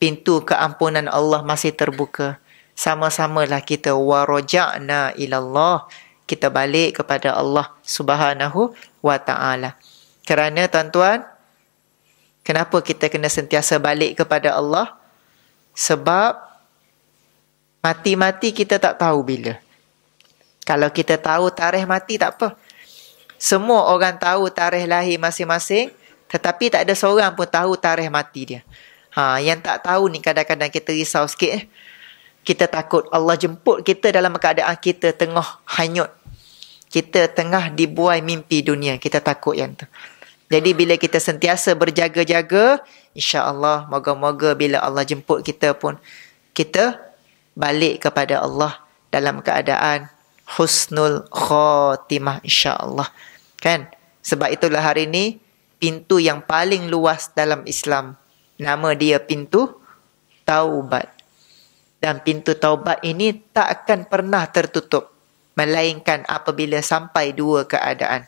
pintu keampunan Allah masih terbuka, sama-samalah kita waraja'na ilallah, kita balik kepada Allah Subhanahu wa ta'ala. Kerana tuan-tuan, kenapa kita kena sentiasa balik kepada Allah? Sebab mati-mati kita tak tahu bila. Kalau kita tahu tarikh mati tak apa. Semua orang tahu tarikh lahir masing-masing, tetapi tak ada seorang pun tahu tarikh mati dia. Yang tak tahu ni kadang-kadang kita risau sikit. Kita takut Allah jemput kita dalam keadaan kita tengah hanyut. Kita tengah dibuai mimpi dunia. Kita takut yang tu. Jadi bila kita sentiasa berjaga-jaga, insya-Allah moga-moga bila Allah jemput kita pun kita balik kepada Allah dalam keadaan husnul khatimah, insya-Allah. Kan? Sebab itulah hari ini pintu yang paling luas dalam Islam, nama dia pintu taubat. Dan pintu taubat ini tak akan pernah tertutup melainkan apabila sampai dua keadaan.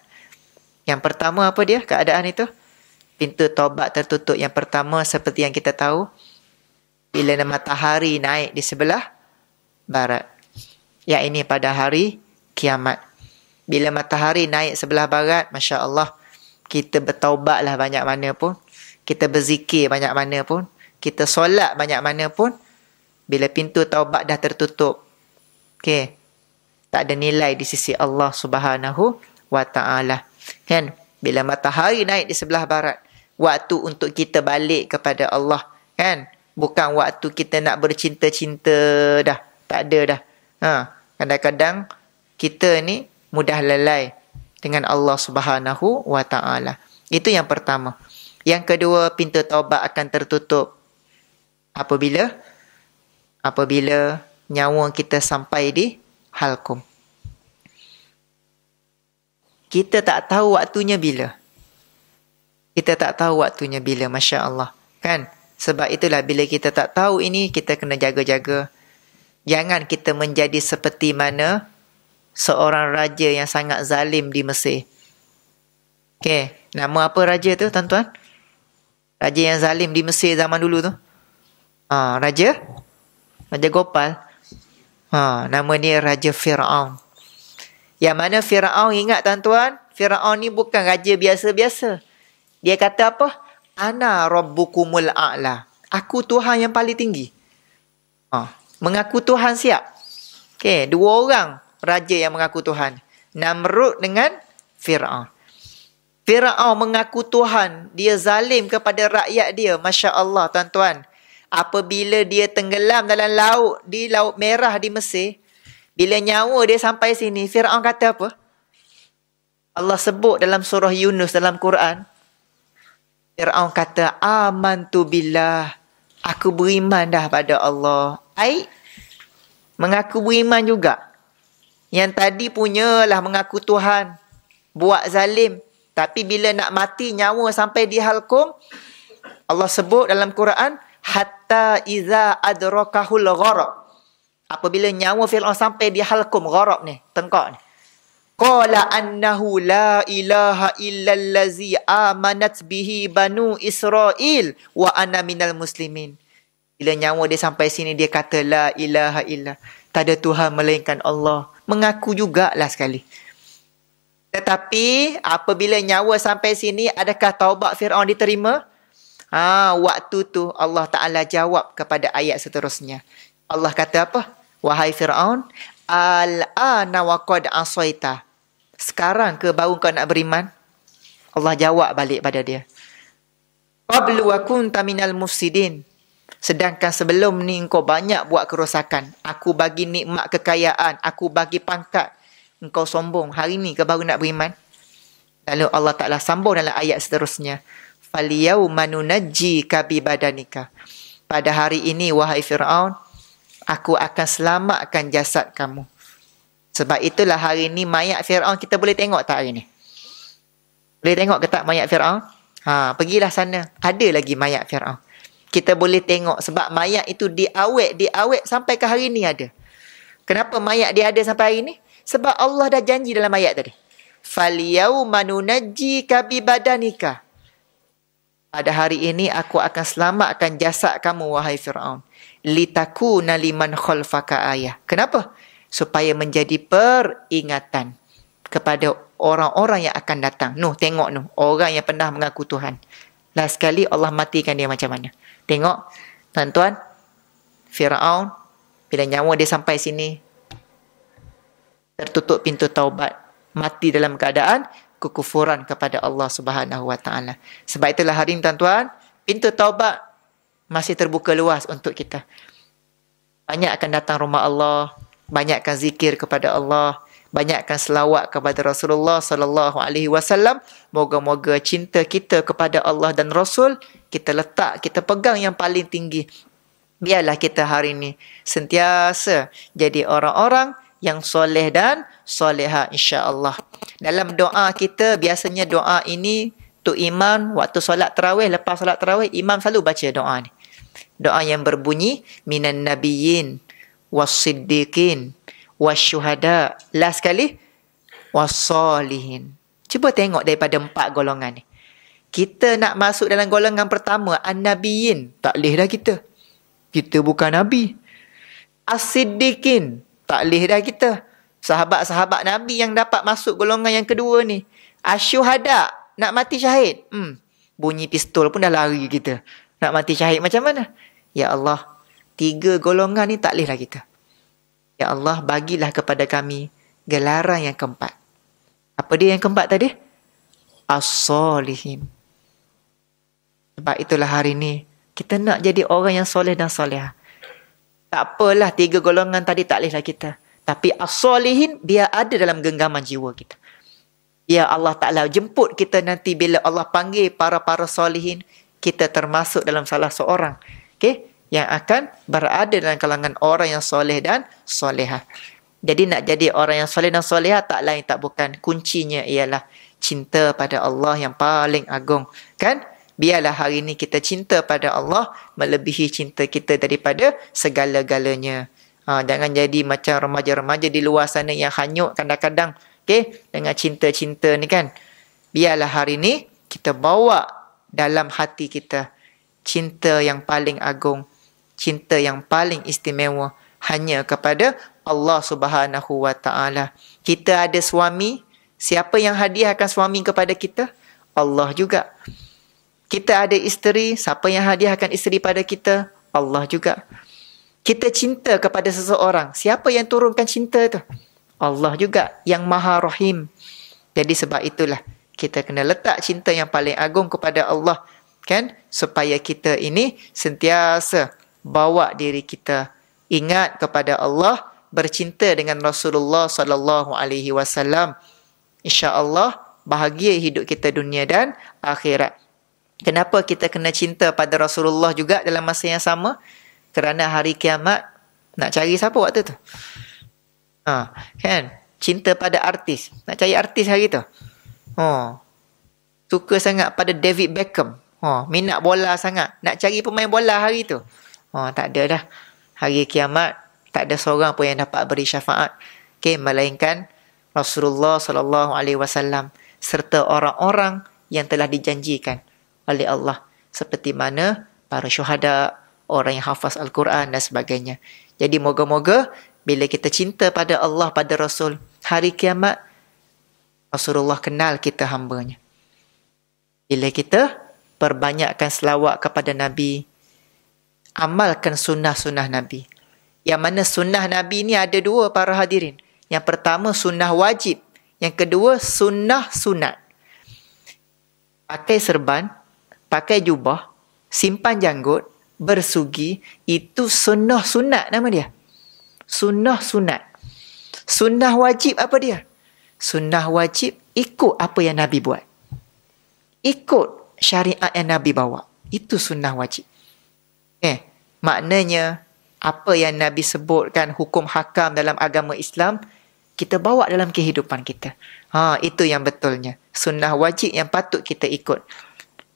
Yang pertama apa dia keadaan itu? Pintu taubat tertutup. Yang pertama seperti yang kita tahu, bila matahari naik di sebelah barat. Yang ini pada hari kiamat. Bila matahari naik sebelah barat, Masya Allah, kita bertaubatlah banyak mana pun. Kita berzikir banyak mana pun. Kita solat banyak mana pun. Bila pintu taubat dah tertutup, okay, tak ada nilai di sisi Allah Subhanahu wa ta'ala. Kan? Bila matahari naik di sebelah barat, waktu untuk kita balik kepada Allah. Kan? Bukan waktu kita nak bercinta-cinta dah. Tak ada dah. Kadang-kadang kita ni mudah lalai dengan Allah Subhanahu wa ta'ala. Itu yang pertama. Yang kedua, pintu taubat akan tertutup apabila nyawa kita sampai di halkum. Kita tak tahu waktunya bila. Masya Allah. Kan? Sebab itulah bila kita tak tahu ini, kita kena jaga-jaga. Jangan kita menjadi seperti mana seorang raja yang sangat zalim di Mesir. Okay. Nama apa raja tu, tuan-tuan? Raja yang zalim di Mesir zaman dulu tu. Raja Gopal. Nama dia Raja Fir'aun. Yang mana Fir'aun, ingat tuan-tuan, Fir'aun ni bukan raja biasa-biasa. Dia kata apa? Ana rabbukumul a'la. Aku Tuhan yang paling tinggi. Mengaku Tuhan siap. Okay, dua orang raja yang mengaku Tuhan. Namrud dengan Fir'aun. Fir'aun mengaku Tuhan. Dia zalim kepada rakyat dia. Masya Allah, tuan-tuan. Apabila dia tenggelam dalam laut, di Laut Merah di Mesir, bila nyawa dia sampai sini, Fir'aun kata apa? Allah sebut dalam surah Yunus dalam Quran. Fir'aun kata, amantu billah. Aku beriman dah pada Allah. Mengaku beriman juga. Yang tadi punyalah mengaku Tuhan. Buat zalim. Tapi bila nak mati, nyawa sampai di halkum, Allah sebut dalam Quran, hatta iza adrakahul gharaq. Apabila nyawa Fir'aun sampai di halkum gharaq ni, tengkok ni. Qala annahu la ilaha illallazi amanat bihi banu Israel wa ana minal muslimin. Bila nyawa dia sampai sini, dia kata la ilaha illallah. Tak ada Tuhan melainkan Allah. Mengaku jugalah sekali. Tetapi apabila nyawa sampai sini, adakah taubat Fir'aun diterima? Waktu tu Allah Ta'ala jawab kepada ayat seterusnya. Allah kata apa? Wahai Fir'aun, al-ana wa qad asaita. Sekarang ke baru kau nak beriman? Allah jawab balik pada dia. Qablu wa kunta minal mufsidin. Sedangkan sebelum ni engkau banyak buat kerosakan. Aku bagi nikmat kekayaan, aku bagi pangkat. Engkau sombong. Hari ni ke baru nak beriman? Lalu Allah Ta'ala sambung dalam ayat seterusnya. Falyauma nunajjika bi badanika. Pada hari ini wahai Fir'aun, aku akan selamatkan jasad kamu. Sebab itulah hari ini mayat Fir'aun kita boleh tengok tak hari ni? Boleh tengok ke tak mayat Fir'aun? Pergilah sana. Ada lagi mayat Fir'aun. Kita boleh tengok sebab mayat itu diawet sampai ke hari ni ada. Kenapa mayat dia ada sampai hari ni? Sebab Allah dah janji dalam ayat tadi. Falyauma nunajjika bi badanika. Pada hari ini aku akan selamatkan jasad kamu wahai Fir'aun. Litakuna liman khalfaka ayah. Kenapa? Supaya menjadi peringatan kepada orang-orang yang akan datang. Tengok orang yang pernah mengaku Tuhan. Last sekali Allah matikan dia macam mana? Tengok, tuan-tuan, Fir'aun, bila nyawa dia sampai sini, tertutup pintu taubat. Mati dalam keadaan kekufuran kepada Allah Subhanahu Wa Taala. Sebab itulah hari ini, tuan-tuan, pintu taubat masih terbuka luas untuk kita. Banyak akan datang rumah Allah, banyakkan zikir kepada Allah, banyakkan selawat kepada Rasulullah sallallahu alaihi wasallam. Moga-moga cinta kita kepada Allah dan Rasul kita letak, kita pegang yang paling tinggi. Biarlah kita hari ini sentiasa jadi orang-orang yang soleh dan soleha insya-Allah. Dalam doa kita, biasanya doa ini tu imam waktu solat tarawih, lepas solat tarawih imam selalu baca doa ni. Doa yang berbunyi minan nabiyyin was-siddiqin wasyuhada. Last sekali was-solihin. Cuba tengok daripada 4 golongan ni. Kita nak masuk dalam golongan pertama, an-nabiyyin, tak boleh dah kita. Kita bukan nabi. As-siddiqin, tak boleh dah kita. Sahabat-sahabat Nabi yang dapat masuk golongan yang kedua ni. Asyuhada, nak mati syahid. Bunyi pistol pun dah lari kita. Nak mati syahid macam mana? Ya Allah, 3 golongan ni tak boleh lah kita. Ya Allah, bagilah kepada kami gelaran yang keempat. Apa dia yang keempat tadi? As-solihin. Sebab itulah hari ni kita nak jadi orang yang soleh dan soleha. Tak apalah 3 golongan tadi tak boleh lah kita. Tapi as-solihin dia ada dalam genggaman jiwa kita. Ya Allah Ta'ala jemput kita nanti bila Allah panggil para solihin, kita termasuk dalam salah seorang, yang akan berada dalam kalangan orang yang soleh dan soleha. Jadi nak jadi orang yang soleh dan soleha tak lain tak bukan, kuncinya ialah cinta pada Allah yang paling agung. Kan? Biarlah hari ini kita cinta pada Allah melebihi cinta kita daripada segala-galanya. Jangan jadi macam remaja-remaja di luar sana yang hanyut kadang-kadang, dengan cinta-cinta ni kan. Biarlah hari ini kita bawa dalam hati kita cinta yang paling agung, cinta yang paling istimewa hanya kepada Allah Subhanahu Wa Taala. Kita ada suami, siapa yang hadiahkan suami kepada kita? Allah juga. Kita ada isteri, siapa yang hadiahkan isteri pada kita? Allah juga. Kita cinta kepada seseorang, siapa yang turunkan cinta tu? Allah juga, yang Maha Rahim. Jadi sebab itulah kita kena letak cinta yang paling agung kepada Allah, kan? Supaya kita ini sentiasa bawa diri kita ingat kepada Allah, bercinta dengan Rasulullah sallallahu alaihi wasallam. Insya-Allah bahagia hidup kita dunia dan akhirat. Kenapa kita kena cinta pada Rasulullah juga dalam masa yang sama? Kerana hari kiamat nak cari siapa waktu tu? Kan? Cinta pada artis. Nak cari artis hari tu. Suka sangat pada David Beckham. Minat bola sangat. Nak cari pemain bola hari tu. Tak ada dah. Hari kiamat tak ada seorang pun yang dapat beri syafaat. Melainkan Rasulullah sallallahu alaihi wasallam serta orang-orang yang telah dijanjikan oleh Allah, seperti mana para syuhada, orang yang hafaz Al-Quran dan sebagainya. Jadi moga-moga bila kita cinta pada Allah, pada Rasul, hari kiamat Rasulullah kenal kita hambanya. Bila kita perbanyakkan selawat kepada Nabi, amalkan sunnah-sunnah Nabi. Yang mana sunnah Nabi ni ada dua para hadirin. Yang pertama sunnah wajib. Yang kedua sunnah sunat. Pakai serban, pakai jubah, simpan janggut, bersugi, itu sunnah sunat nama dia. Sunnah sunat. Sunnah wajib apa dia? Sunnah wajib ikut apa yang Nabi buat. Ikut syariat yang Nabi bawa. Itu sunnah wajib. Maknanya apa yang Nabi sebutkan hukum hakam dalam agama Islam, kita bawa dalam kehidupan kita. Itu yang betulnya. Sunnah wajib yang patut kita ikut.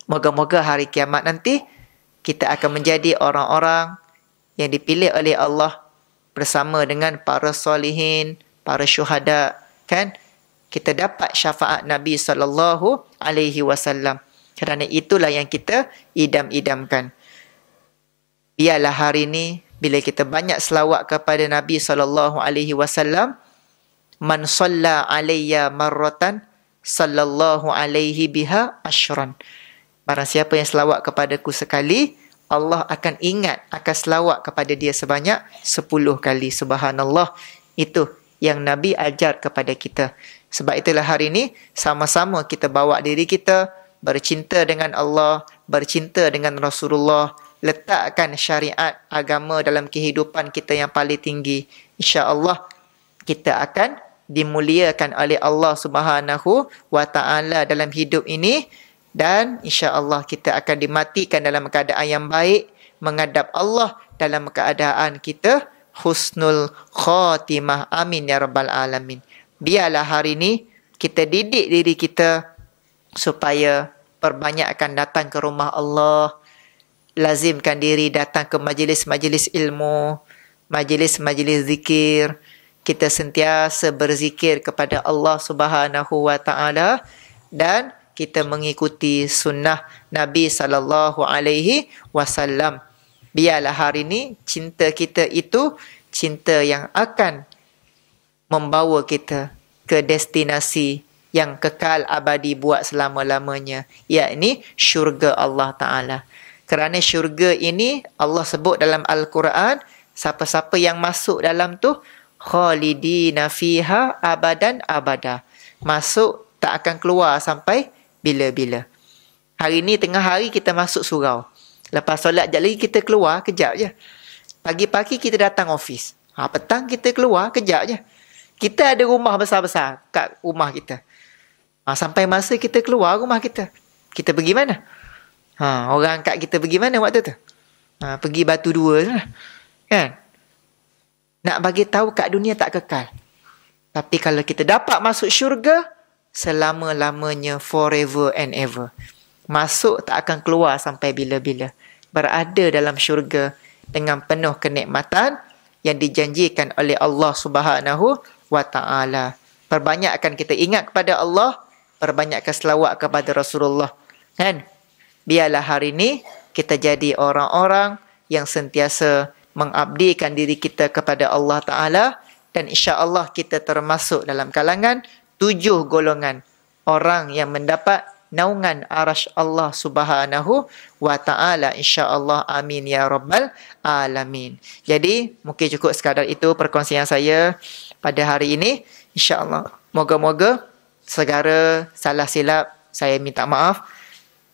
Moga-moga hari kiamat nanti, kita akan menjadi orang-orang yang dipilih oleh Allah bersama dengan para solihin, para syuhada. Kan? Kita dapat syafaat Nabi SAW. Kerana itulah yang kita idam-idamkan. Biarlah hari ini, bila kita banyak selawat kepada Nabi SAW, man salla alayya marratan sallallahu alaihi biha asyran. Barang siapa yang selawat kepadaku sekali, Allah akan ingat, akan selawat kepada dia sebanyak 10 kali. Subhanallah. Itu yang Nabi ajar kepada kita. Sebab itulah hari ini, sama-sama kita bawa diri kita bercinta dengan Allah, bercinta dengan Rasulullah, letakkan syariat agama dalam kehidupan kita yang paling tinggi. InsyaAllah kita akan dimuliakan oleh Allah Subhanahu wa ta'ala dalam hidup ini, dan insya-Allah kita akan dimatikan dalam keadaan yang baik, menghadap Allah dalam keadaan kita husnul khatimah. Amin ya rabbal alamin. Biarlah hari ini kita didik diri kita supaya perbanyakkan datang ke rumah Allah, lazimkan diri datang ke majlis-majlis ilmu, majlis-majlis zikir. Kita sentiasa berzikir kepada Allah Subhanahu wa ta'ala, dan kita mengikuti sunnah Nabi SAW. Biarlah hari ini cinta kita itu cinta yang akan membawa kita ke destinasi yang kekal abadi buat selama-lamanya, yakni syurga Allah Ta'ala. Kerana syurga ini Allah sebut dalam Al-Quran, siapa-siapa yang masuk dalam tu khalidina fiha abadan abada. Masuk tak akan keluar sampai bila-bila. Hari ni tengah hari kita masuk surau. Lepas solat sekejap lagi kita keluar, kejap je. Pagi-pagi kita datang office. Petang kita keluar, kejap je. Kita ada rumah besar-besar kat rumah kita. Sampai masa kita keluar rumah kita, kita pergi mana? Orang kat kita pergi mana waktu tu? Pergi Batu Dua je lah. Kan? Nak bagi tahu kat dunia tak kekal. Tapi kalau kita dapat masuk syurga, selama-lamanya, forever and ever. Masuk tak akan keluar sampai bila-bila. Berada dalam syurga dengan penuh kenikmatan yang dijanjikan oleh Allah Subhanahu wa ta'ala. Perbanyakkan kita ingat kepada Allah, perbanyakkan selawat kepada Rasulullah. Kan? Biarlah hari ini kita jadi orang-orang yang sentiasa mengabdikan diri kita kepada Allah Ta'ala, dan insya-Allah kita termasuk dalam kalangan 7 golongan orang yang mendapat naungan arasy Allah Subhanahu wa ta'ala, insya-Allah. Amin ya rabbal alamin. Jadi mungkin cukup sekadar itu perkongsian saya pada hari ini. Insya-Allah moga-moga segala salah silap saya minta maaf.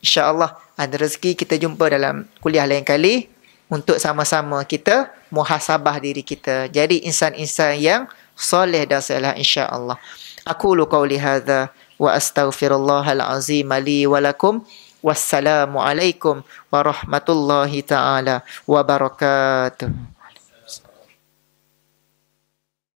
Insya-Allah ada rezeki kita jumpa dalam kuliah lain kali untuk sama-sama kita muhasabah diri kita, jadi insan-insan yang soleh dan saleh, insya-Allah. Aqulu qawli hadza wa astaghfirullahal azim li wa lakum. Wassalamu alaikum warahmatullahi taala wabarakatuh.